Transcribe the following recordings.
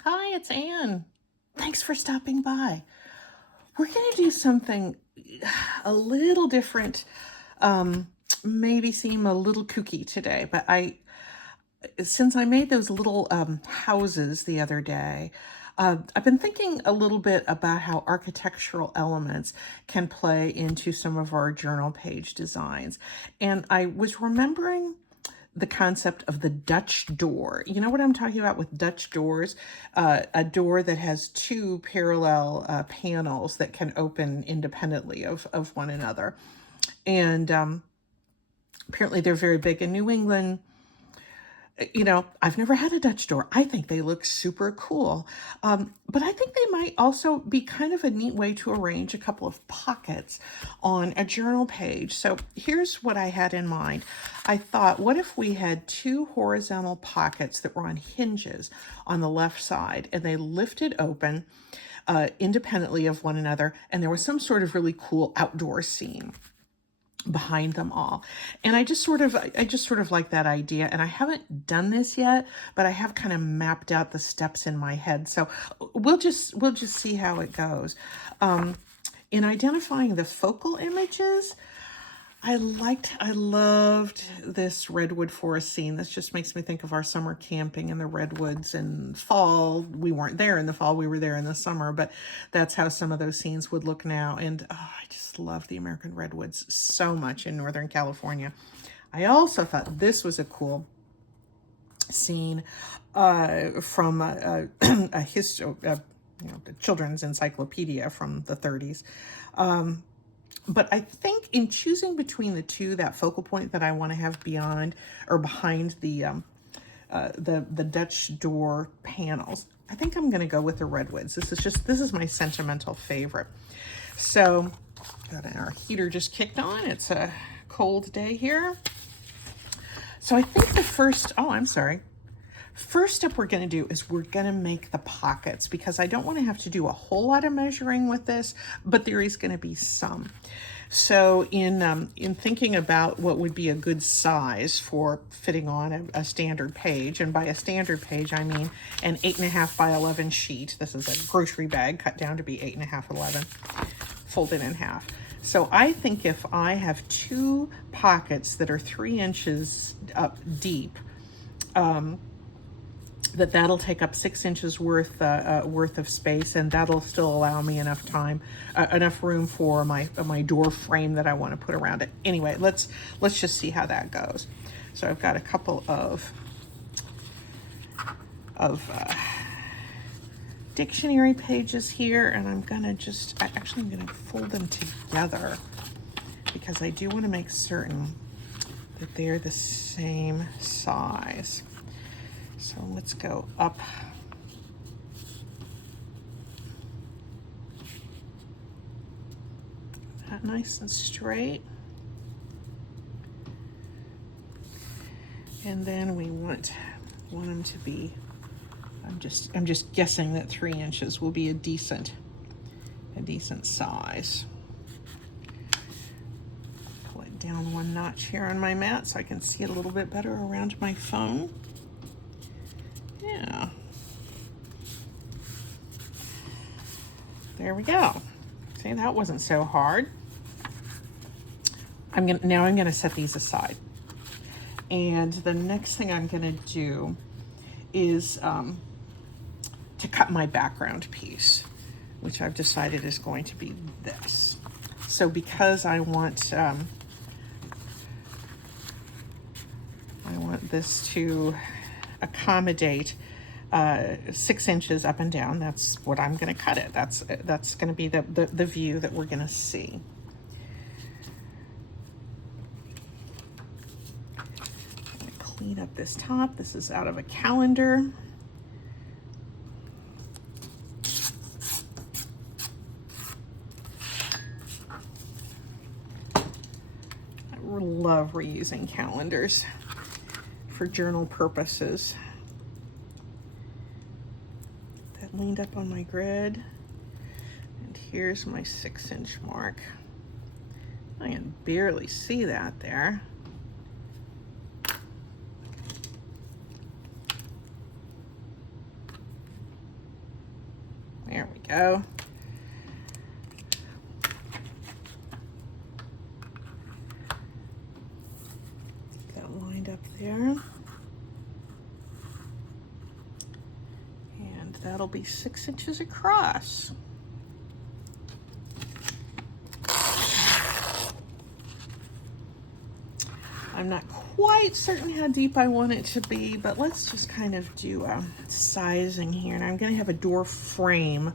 Hi, it's Anne. Thanks for stopping by. We're going to do something a little different, um, maybe seem a little kooky today, but since I made those little houses the other day, I've been thinking a little bit about how architectural elements can play into some of our journal page designs. And I was remembering the concept of the Dutch door. You know what I'm talking about with Dutch doors? A door that has two parallel panels that can open independently of one another. And apparently they're very big in New England. I've never had a Dutch door. I think they look super cool. But I think they might also be kind of a neat way to arrange a couple of pockets on a journal page. So here's what I had in mind. I thought, what if we had two horizontal pockets that were on hinges on the left side and they lifted open independently of one another, and there was some sort of really cool outdoor scene behind them all. And I just sort of like that idea, and I haven't done this yet, but I have kind of mapped out the steps in my head. So we'll just see how it goes. In identifying the focal images, I loved this redwood forest scene. This just makes me think of our summer camping in the redwoods in fall. We weren't there in the fall, we were there in the summer, but that's how some of those scenes would look now. And I just love the American redwoods so much in Northern California. I also thought this was a cool scene from a history, the children's encyclopedia from the 30s. But I think in choosing between the two, that focal point that I want to have beyond or behind the Dutch door panels, I think I'm going to go with the redwoods. This is my sentimental favorite. So, got our heater just kicked on. It's a cold day here. So I think I'm sorry. First step we're going to do is we're going to make the pockets, because I don't want to have to do a whole lot of measuring with this, but there is going to be some. So in thinking about what would be a good size for fitting on a standard page, and by a standard page I mean an 8.5 by 11 sheet. This is a grocery bag cut down to be 8.5, 11, folded in half. So I think if I have two pockets that are 3 inches up deep, that'll take up 6 inches worth of space, and that'll still allow me enough room for my door frame that I want to put around it. Anyway, let's just see how that goes. So I've got a couple of dictionary pages here, and I'm gonna fold them together because I do want to make certain that they're the same size. So let's go up. That nice and straight. And then we want them to be, I'm just guessing that 3 inches will be a decent size. Pull it down one notch here on my mat so I can see it a little bit better around my phone. Yeah. There we go. See, that wasn't so hard. I'm gonna set these aside. And the next thing I'm gonna do is to cut my background piece, which I've decided is going to be this. So because I want this to accommodate 6 inches up and down, that's what I'm going to cut it. That's going to be the view that we're going to see. I'm going to clean up this top. This is out of a calendar. I love reusing calendars for journal purposes. That leaned up on my grid, and here's my 6-inch mark. I can barely see that there. There we go. Get that lined up there. And that'll be 6 inches across. I'm not quite certain how deep I want it to be, but let's just kind of do a sizing here. And I'm going to have a door frame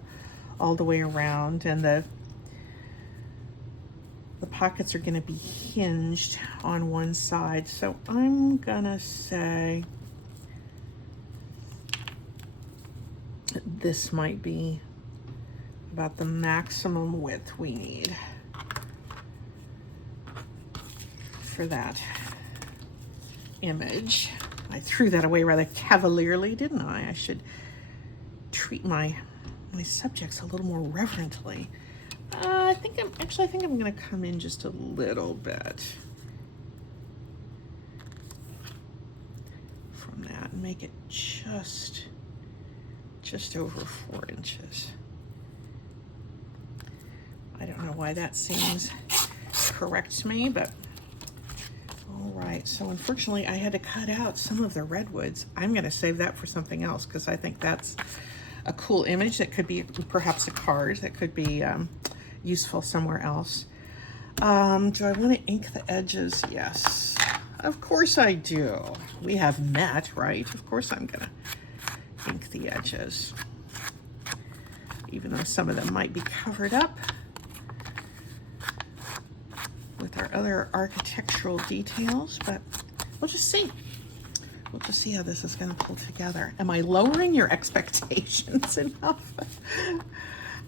all the way around, and the pockets are going to be hinged on one side. So I'm going to say this might be about the maximum width we need for that image. I threw that away rather cavalierly, didn't I? I should treat my subjects a little more reverently. I think I'm going to come in just a little bit from that and make it just over 4 inches. I don't know why that seems correct to me, but all right. So unfortunately, I had to cut out some of the redwoods. I'm going to save that for something else because I think that's a cool image that could be perhaps a card that could be useful somewhere else. Do I want to ink the edges? Yes, of course I do. We have met, right? Of course I'm going to ink the edges, even though some of them might be covered up with our other architectural details, but we'll just see. We'll just see how this is going to pull together. Am I lowering your expectations enough?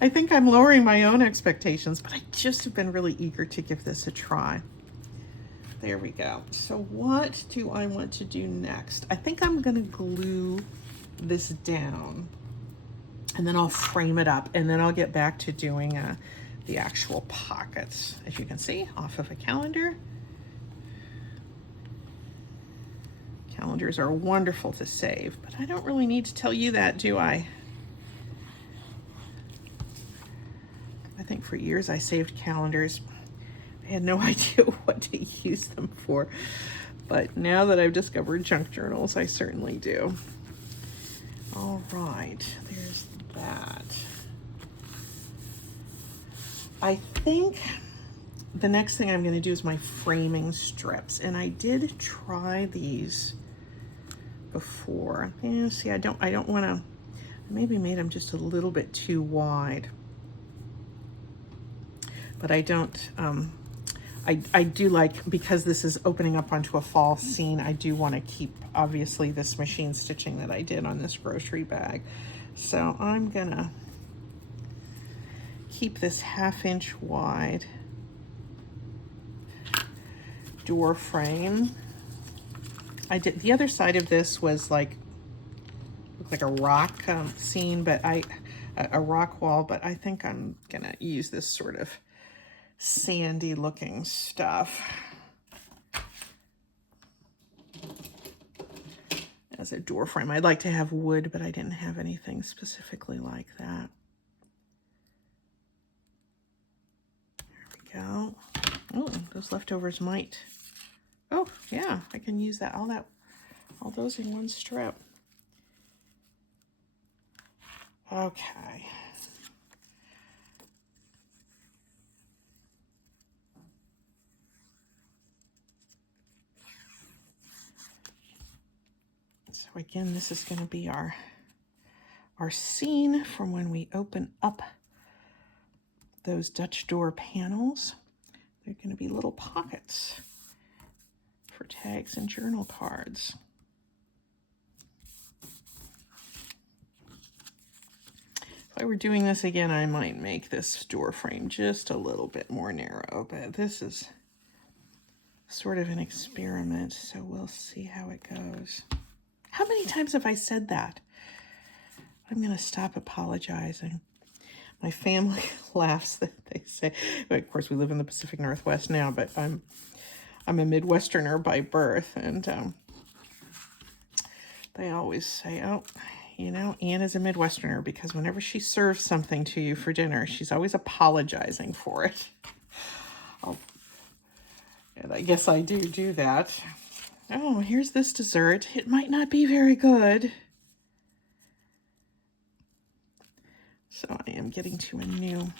I think I'm lowering my own expectations, but I just have been really eager to give this a try. There we go. So what do I want to do next? I think I'm going to glue this down, and then I'll frame it up, and then I'll get back to doing the actual pockets, as you can see, off of a calendar. Calendars are wonderful to save, but I don't really need to tell you that, do I? I think for years I saved calendars. I had no idea what to use them for, but now that I've discovered junk journals, I certainly do. All right, there's that. I think the next thing I'm going to do is my framing strips, and I did try these before. Yeah, see, I don't want to. I maybe made them just a little bit too wide, but I don't. I do like, because this is opening up onto a fall scene, I do want to keep obviously this machine stitching that I did on this grocery bag. So I'm gonna keep this 1/2 inch wide door frame. I did, the other side of this was like, looked like a rock scene, but a rock wall, but I think I'm gonna use this sort of sandy looking stuff as a door frame. I'd like to have wood, but I didn't have anything specifically like that. Go. Oh, those leftovers might. Oh, yeah, I can use that, all those in one strip. Okay. So again, this is going to be our scene from when we open up those Dutch door panels. They're going to be little pockets for tags and journal cards. If I were doing this again, I might make this door frame just a little bit more narrow, but this is sort of an experiment, so we'll see how it goes. How many times have I said that? I'm going to stop apologizing. My family laughs that they say, well, of course we live in the Pacific Northwest now, but I'm a Midwesterner by birth, and they always say, oh, You know, Anne is a Midwesterner because whenever she serves something to you for dinner, she's always apologizing for it. Oh, and I guess I do that. Oh, here's this dessert. It might not be very good. So I am getting to a new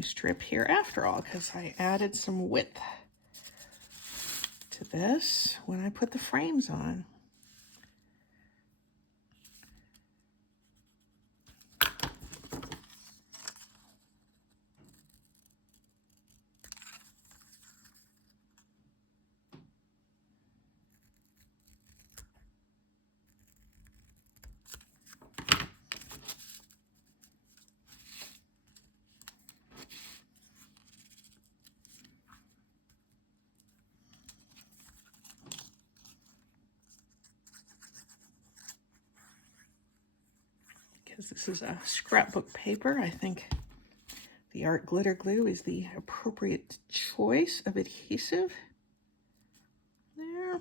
strip here after all, because I added some width to this when I put the frames on. Because this is a scrapbook paper, I think the Art Glitter Glue is the appropriate choice of adhesive. There.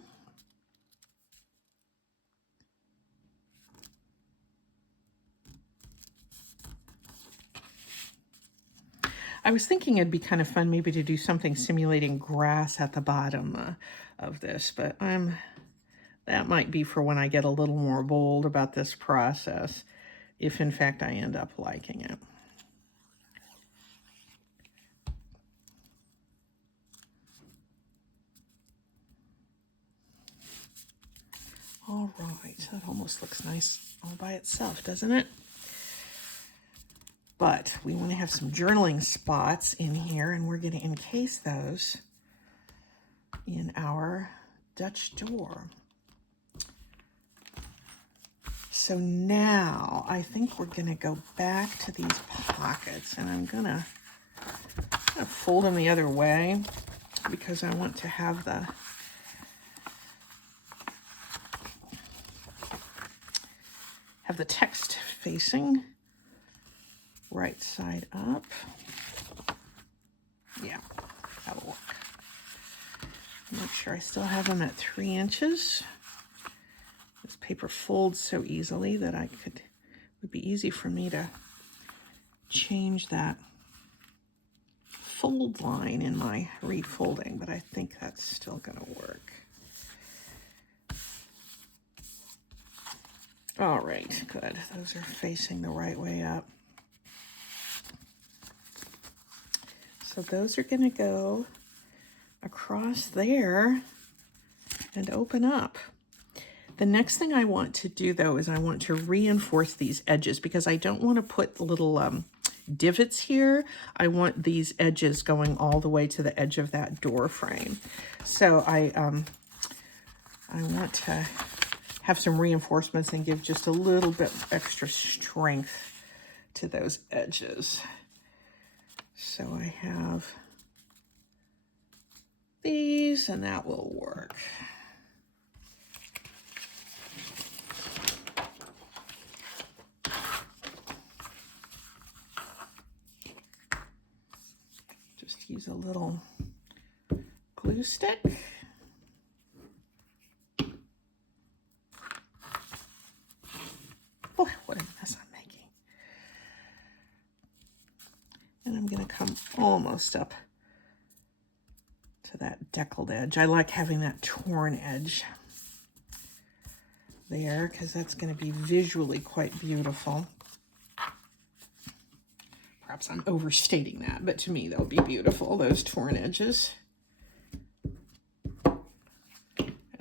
I was thinking it'd be kind of fun maybe to do something simulating grass at the bottom of this, but that might be for when I get a little more bold about this process, if in fact I end up liking it. All right, that almost looks nice all by itself, doesn't it? But we want to have some journaling spots in here, and we're going to encase those in our Dutch door. So now I think we're going to go back to these pockets, and I'm going to fold them the other way because I want to have the text facing right side up. Yeah, that'll work. Make sure I still have them at 3 inches. This paper folds so easily that it would be easy for me to change that fold line in my refolding, but I think that's still gonna work. All right, good. Those are facing the right way up. So those are gonna go across there and open up. The next thing I want to do though is I want to reinforce these edges because I don't want to put little divots here. I want these edges going all the way to the edge of that door frame. So I want to have some reinforcements and give just a little bit extra strength to those edges. So I have these, and that will work. Just use a little glue stick. Oh, what a mess I'm making. And I'm going to come almost up to that deckled edge. I like having that torn edge there because that's going to be visually quite beautiful. Perhaps I'm overstating that, but to me they'll be beautiful, those torn edges. And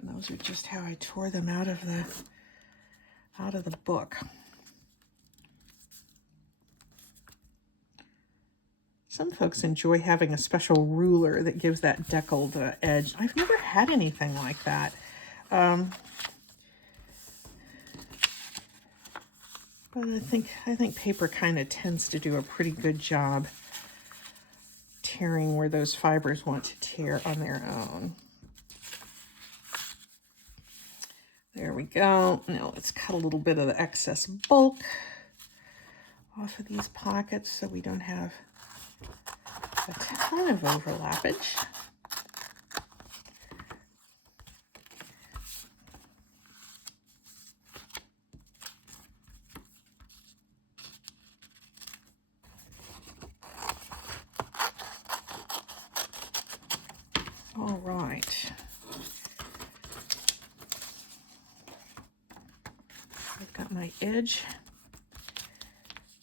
those are just how I tore them out of the book. Some folks enjoy having a special ruler that gives that deckled edge. I've never had anything like that. But I think paper kind of tends to do a pretty good job tearing where those fibers want to tear on their own. There we go. Now let's cut a little bit of the excess bulk off of these pockets so we don't have a ton of overlappage. get my edge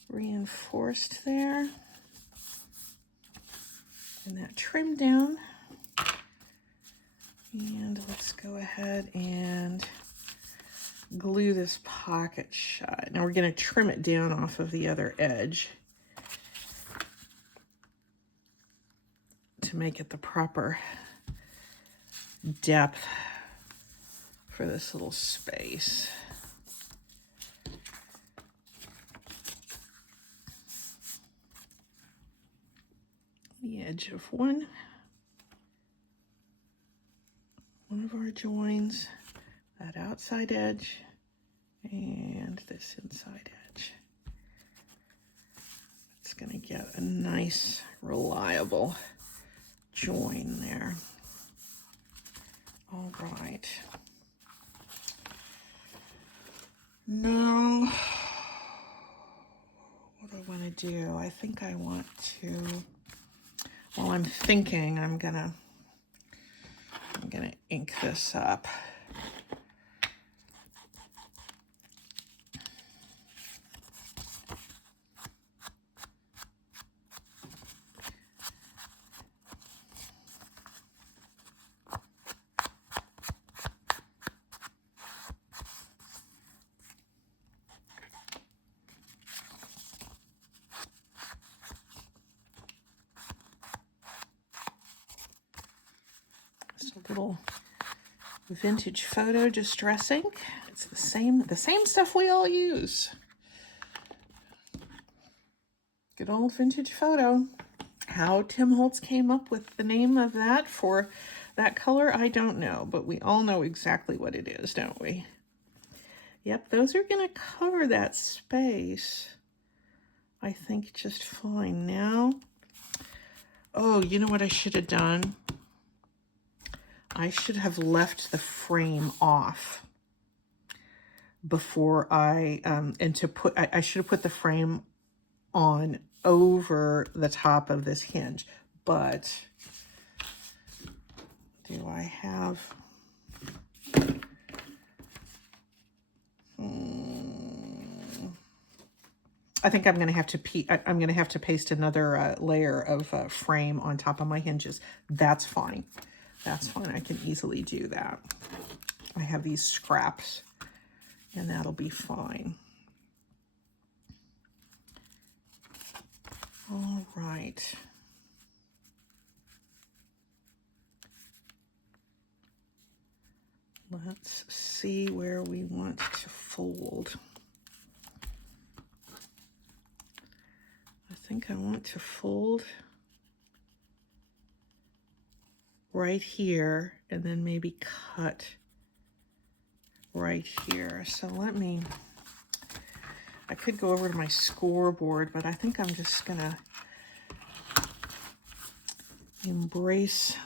reinforced there. And that trim down. And let's go ahead and glue this pocket shut. Now we're going to trim it down off of the other edge to make it the proper depth for this little space. The edge of one of our joins, that outside edge, and this inside edge. It's going to get a nice, reliable join there. All right. Now, what do I want to do? I think I want to, while I'm thinking, I'm gonna ink this up. Little vintage photo distressing. It's the same stuff we all use. Good old vintage photo. How Tim Holtz came up with the name of that for that color, I don't know, but we all know exactly what it is, don't we? Yep, those are going to cover that space, I think, just fine. Now, oh, you know what I should have done? I should have left the frame off before I, I should have put the frame on over the top of this hinge, but do I have, I think I'm going to have to paste another layer of frame on top of my hinges. That's fine. That's fine. I can easily do that. I have these scraps, and that'll be fine. All right. Let's see where we want to fold. I think I want to fold right here and then maybe cut right here. So I could go over to my scoreboard, but I think I'm just gonna embrace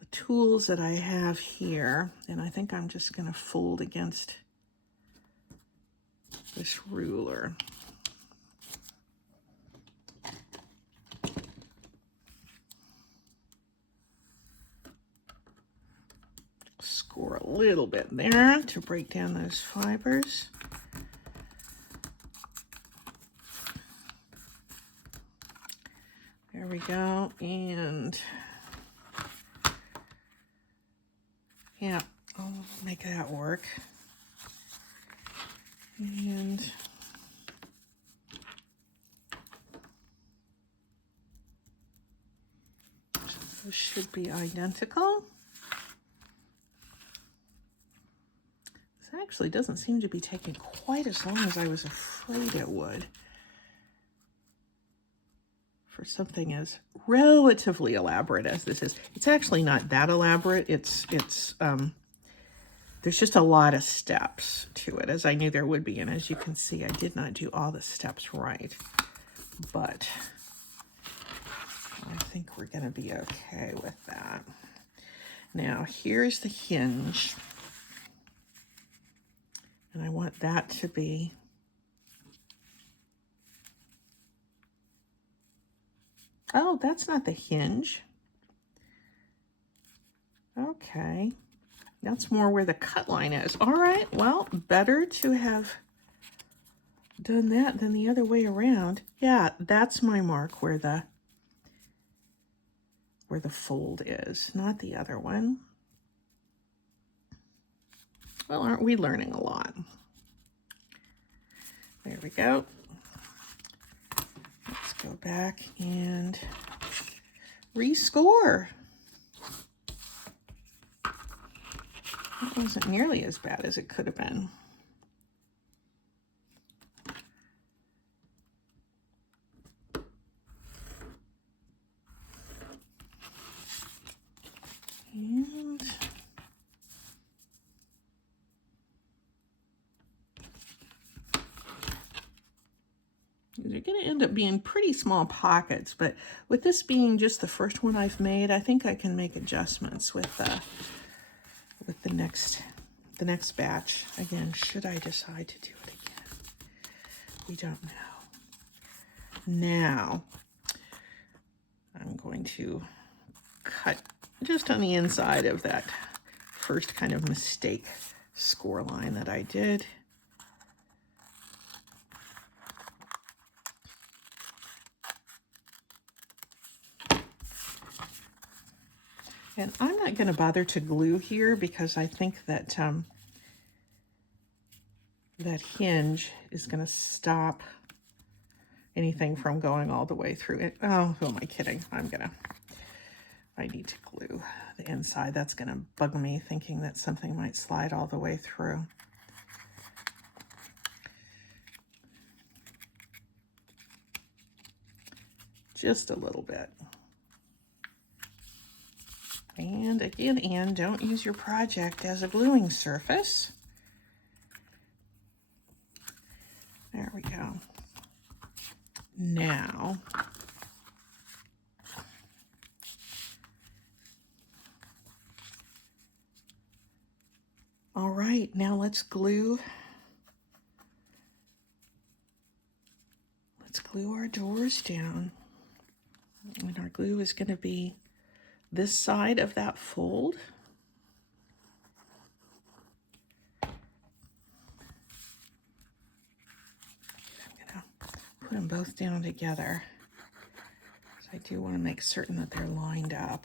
the tools that I have here, and I think I'm just gonna fold against this ruler. Score a little bit there to break down those fibers. There we go, and yeah, I'll make that work. And those should be identical. This actually doesn't seem to be taking quite as long as I was afraid it would. For something as relatively elaborate as this is. It's actually not that elaborate. There's just a lot of steps to it, as I knew there would be. And as you can see, I did not do all the steps right. But I think we're going to be okay with that. Now, here's the hinge. And I want that to be oh, that's not the hinge. Okay. That's more where the cut line is. All right, well, better to have done that than the other way around. Yeah, that's my mark where the fold is, not the other one. Well, aren't we learning a lot? There we go. Let's go back and rescore. That wasn't nearly as bad as it could have been. And they're going to end up being pretty small pockets, but with this being just the first one I've made, I think I can make adjustments with the next batch. Again, should I decide to do it again? We don't know. Now, I'm going to cut just on the inside of that first kind of mistake score line that I did. And I'm not going to bother to glue here because I think that that hinge is going to stop anything from going all the way through it. Oh, who am I kidding? I need to glue the inside. That's going to bug me thinking that something might slide all the way through. Just a little bit. And again, don't use your project as a gluing surface. There we go. Now, all right, now let's glue our doors down. And our glue is going to be this side of that fold. I'm going to put them both down together. I do want to make certain that they're lined up.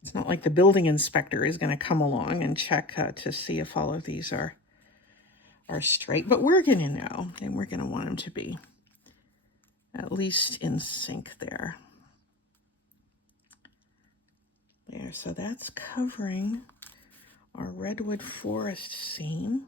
It's not like the building inspector is going to come along and check to see if all of these are straight, but we're going to know, and we're going to want them to be at least in sync there. There, so that's covering our redwood forest seam.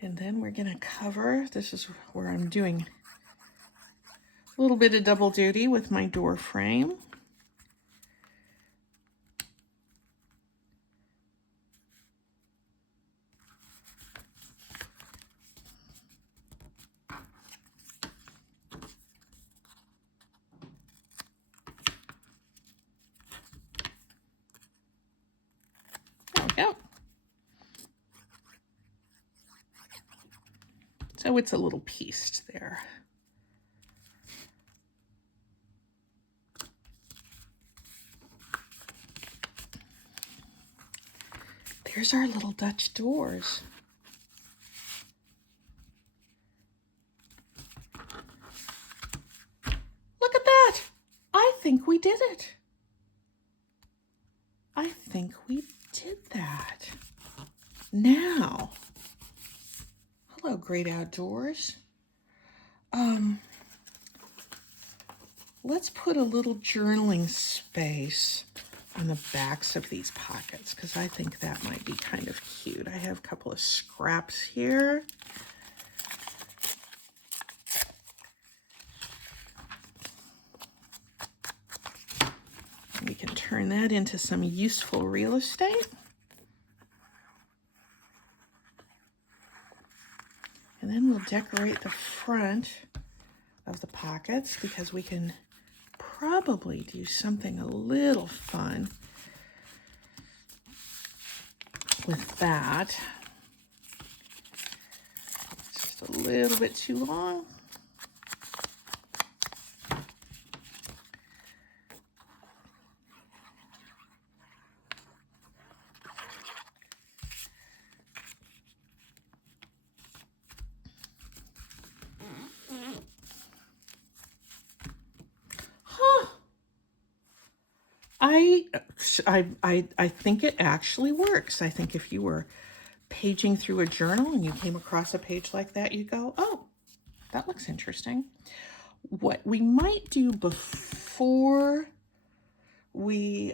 And then we're going to cover, this is where I'm doing a little bit of double duty with my door frame. There we go. So it's a little pieced there. There's our little Dutch doors. Look at that. I think we did it. I think we did that. Now, hello, Great Outdoors. Let's put a little journaling space on the backs of these pockets because I think that might be kind of cute. I have a couple of scraps here. We can turn that into some useful real estate. And then we'll decorate the front of the pockets because we can probably do something a little fun with that. little bit too long. Huh. I think it actually works. I think if you were paging through a journal and you came across a page like that, you go, oh, that looks interesting. What we might do before we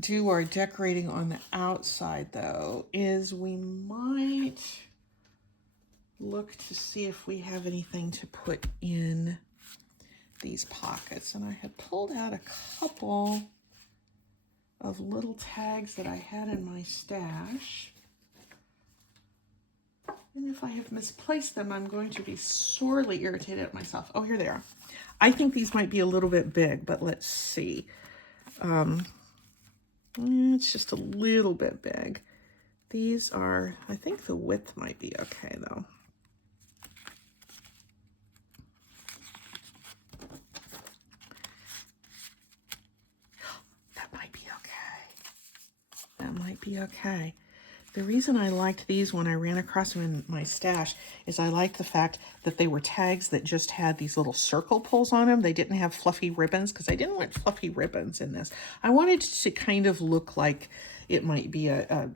do our decorating on the outside, though, is we might look to see if we have anything to put in these pockets. And I had pulled out a couple of little tags that I had in my stash. And if I have misplaced them, I'm going to be sorely irritated at myself. Oh, here they are. I think these might be a little bit big, but let's see. It's just a little bit big. These are, I think the width might be okay, though. That might be okay. That might be okay. The reason I liked these when I ran across them in my stash is I liked the fact that they were tags that just had these little circle pulls on them. They didn't have fluffy ribbons because I didn't want fluffy ribbons in this. I wanted to kind of look like it might be a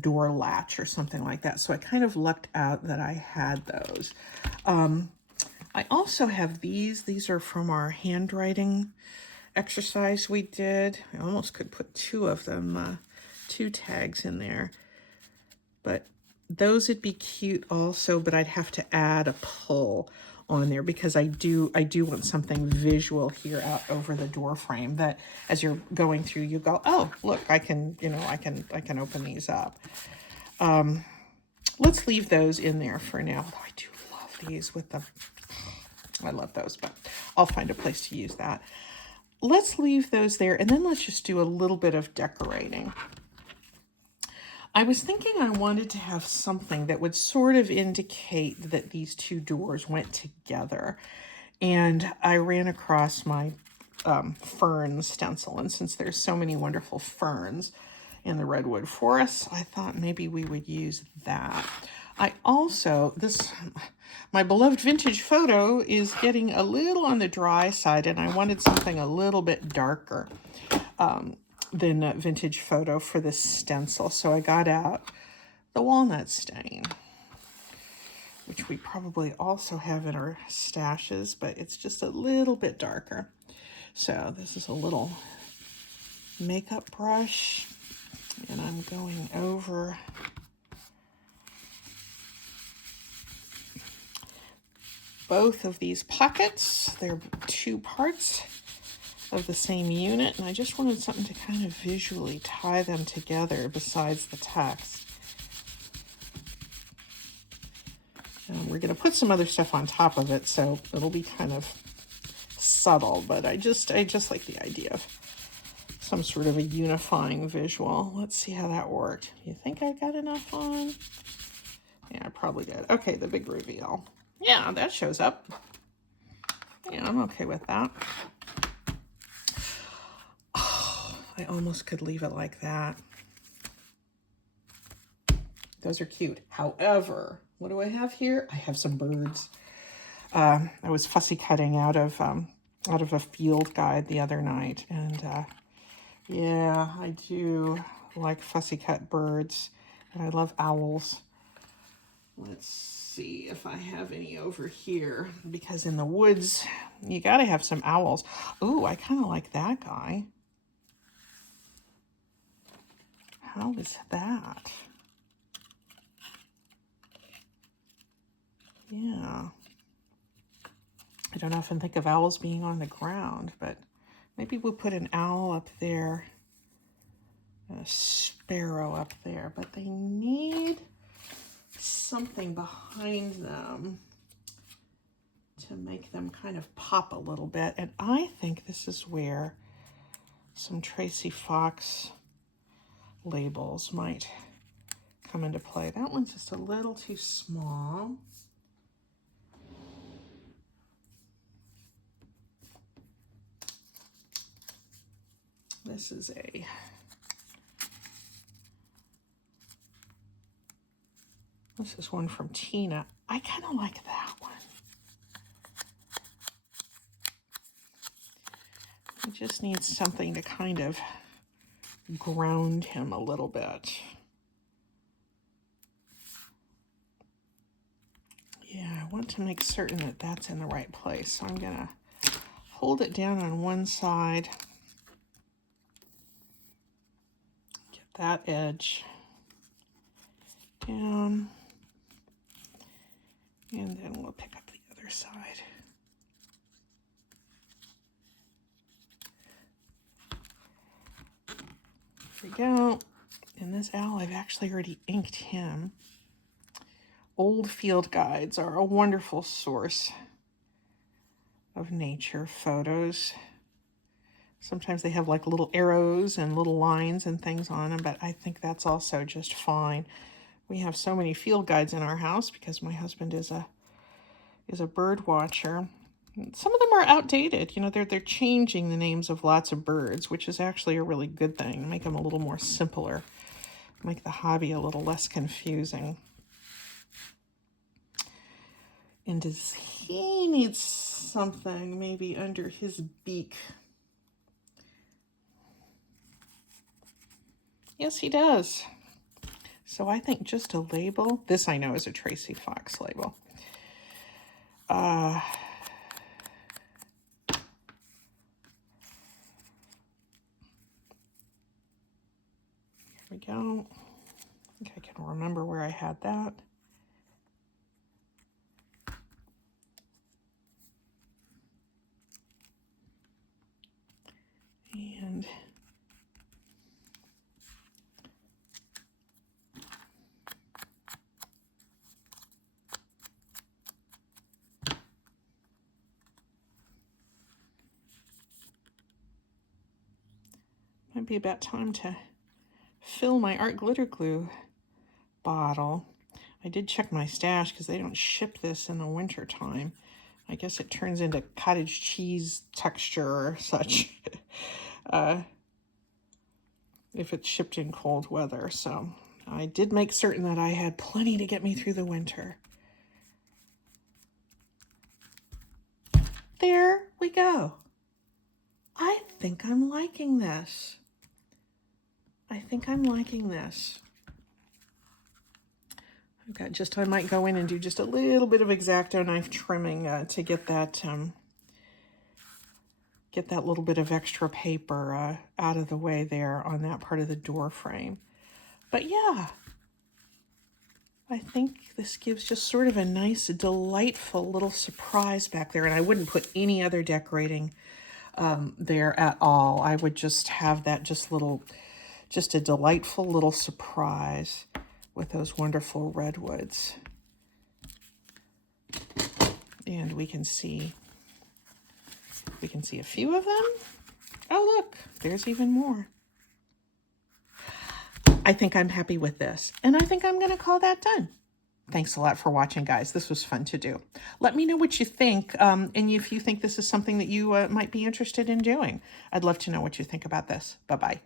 door latch or something like that. So I kind of lucked out that I had those. I also have these. These are from our handwriting exercise we did. I almost could put two of them, two tags in there. But those would be cute also, but I'd have to add a pull on there because I do want something visual here out over the door frame that as you're going through, you go, oh, look, I can open these up. Let's leave those in there for now. I do love these with the, I love those, but I'll find a place to use that. Let's leave those there, and then let's just do a little bit of decorating. I was thinking I wanted to have something that would sort of indicate that these two doors went together. And I ran across my fern stencil. And since there's so many wonderful ferns in the redwood forest, I thought maybe we would use that. I also, my beloved vintage photo is getting a little on the dry side, and I wanted something a little bit darker than vintage photo for this stencil. So I got out the walnut stain, which we probably also have in our stashes, but it's just a little bit darker. So this is a little makeup brush, and I'm going over both of these pockets. They're two parts of the same unit, and I just wanted something to kind of visually tie them together besides the text. And we're going to put some other stuff on top of it, so it'll be kind of subtle, but I just like the idea of some sort of a unifying visual. Let's see how that worked. You think I got enough on? Yeah, I probably did. Okay, the big reveal. Yeah, that shows up. Yeah, I'm okay with that. I almost could leave it like that. Those are cute. However, what do I have here? I have some birds. I was fussy cutting out of a field guide the other night, and yeah, I do like fussy cut birds, and I love owls. Let's see if I have any over here, because in the woods, you got to have some owls. Ooh, I kind of like that guy. How is that? Yeah. I don't often think of owls being on the ground, but maybe we'll put an owl up there, a sparrow up there, but they need something behind them to make them kind of pop a little bit. And I think this is where some Tracy Fox labels might come into play. That one's just a little too small. This is one from Tina. I kind of like that one. He just needs something to kind of ground him a little bit. Yeah, I want to make certain that that's in the right place. So I'm going to hold it down on one side. Get that edge down. And then we'll pick up the other side. There we go. And this owl, I've actually already inked him. Old field guides are a wonderful source of nature photos. Sometimes they have like little arrows and little lines and things on them, but I think that's also just fine. We have so many field guides in our house because my husband is a bird watcher. Some of them are outdated. You know, they're changing the names of lots of birds, which is actually a really good thing. Make them a little more simpler. Make the hobby a little less confusing. And does he need something maybe under his beak? Yes, he does. So I think just a label. This I know is a Tracy Fox label. Here we go. I think I can remember where I had that. And might be about time to fill my art glitter glue bottle. I did check my stash because they don't ship this in the winter time. I guess it turns into cottage cheese texture or such if it's shipped in cold weather. So I did make certain that I had plenty to get me through the winter. There we go. I think I'm liking this. I think I'm liking this. I've got just, I might go in and do just a little bit of X-Acto knife trimming to get that little bit of extra paper out of the way there on that part of the door frame. But yeah, I think this gives just sort of a nice, delightful little surprise back there. And I wouldn't put any other decorating there at all. I would just have that just a delightful little surprise with those wonderful redwoods. And we can see a few of them. Oh, look, there's even more. I think I'm happy with this, and I think I'm going to call that done. Thanks a lot for watching, guys. This was fun to do. Let me know what you think, and if you think this is something that you might be interested in doing. I'd love to know what you think about this. Bye-bye.